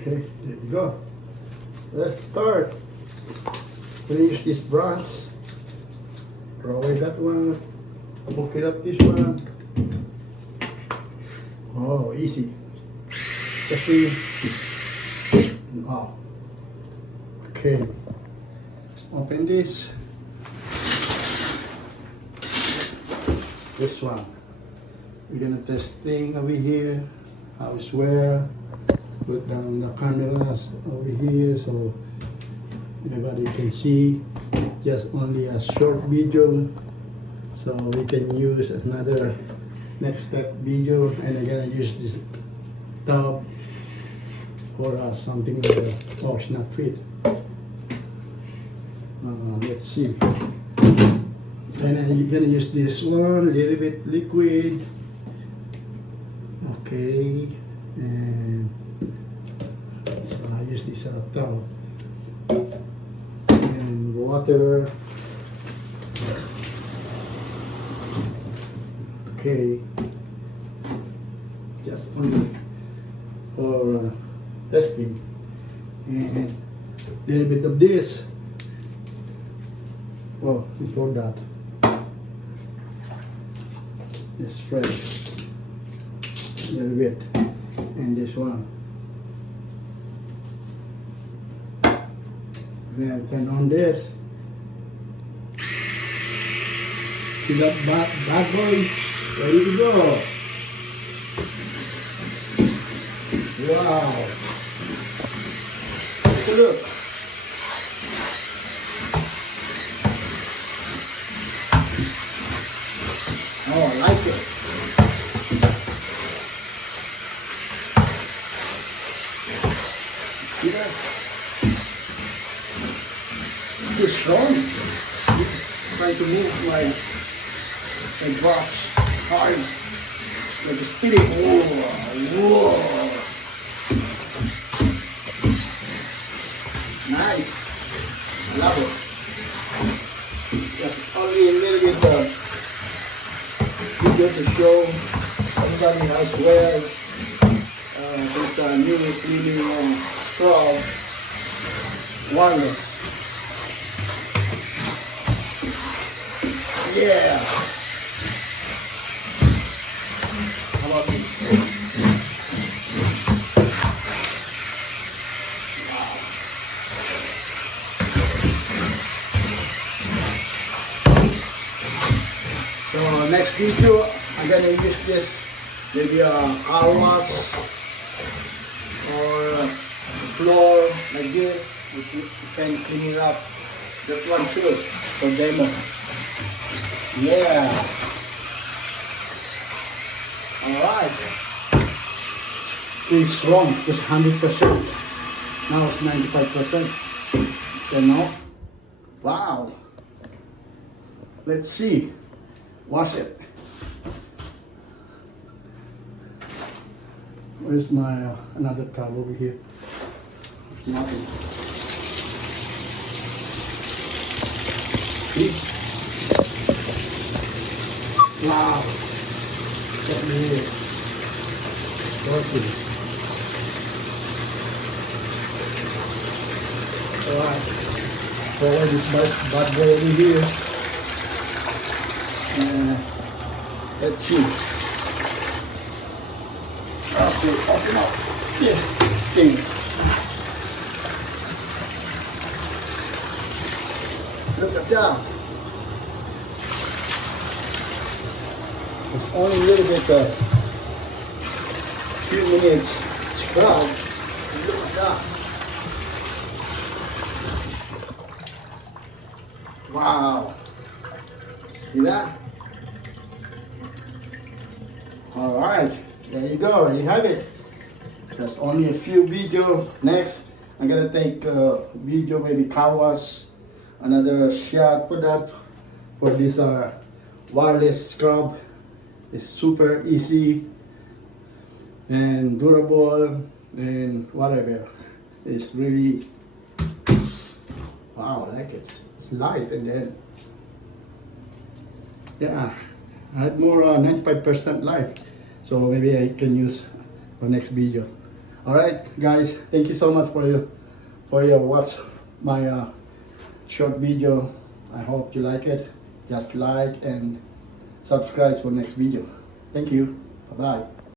Okay, there you go. Let's start. Finish this brush. Throw away that one. Hook it up this one. Oh, easy. Just in and out. Okay. Let's open this. This one. We're gonna test thing over here. How it's where. Put down the cameras over here so everybody can see. Just only a short video, so we can use another next step video, and I'm gonna use this tub for something that oh, it's not fit. Let's see. And I'm gonna use this one, a little bit liquid. Okay, and so I use this towel and water. Okay, just only for testing, and a little bit of this. Oh, before that, just spray a little bit, and this one. Then turn on this. See that bad boy? Ready to go. Wow. Take a look. Oh, I like it. See that? It's strong. Trying to move my brush hard. Like a spinning. Whoa. Nice. I love it. Just only a little bit video to show everybody how well this new cleaning scrub wireless. Yeah. How about this? Wow. So next video, I'm gonna use this maybe a car wash or floor like this. You can clean it up. Just one shoot for demo. Yeah. Alright. It's strong. It's 100%. Now it's 95%. You know? Wow. Let's see. Wash it. Where's my another towel over here? Nothing. See? Wow. Let me hear. Working. Alright. Forward this bad boy over here. Let's see. Okay, open up this thing. Look at that. It's only a little bit, few minutes scrub. Look at that. Wow. See that? Alright, there you go, you have it. Just only a few video. Next, I'm gonna take a video, maybe car wash, another shot for that, for this wireless scrub. It's super easy and durable and whatever. It's really, wow, I like it. It's light, and then, yeah, I had more 95% light. So maybe I can use for next video. All right, guys. Thank you so much for your watch my short video. I hope you like it. Just like and subscribe for next video. Thank you. Bye bye.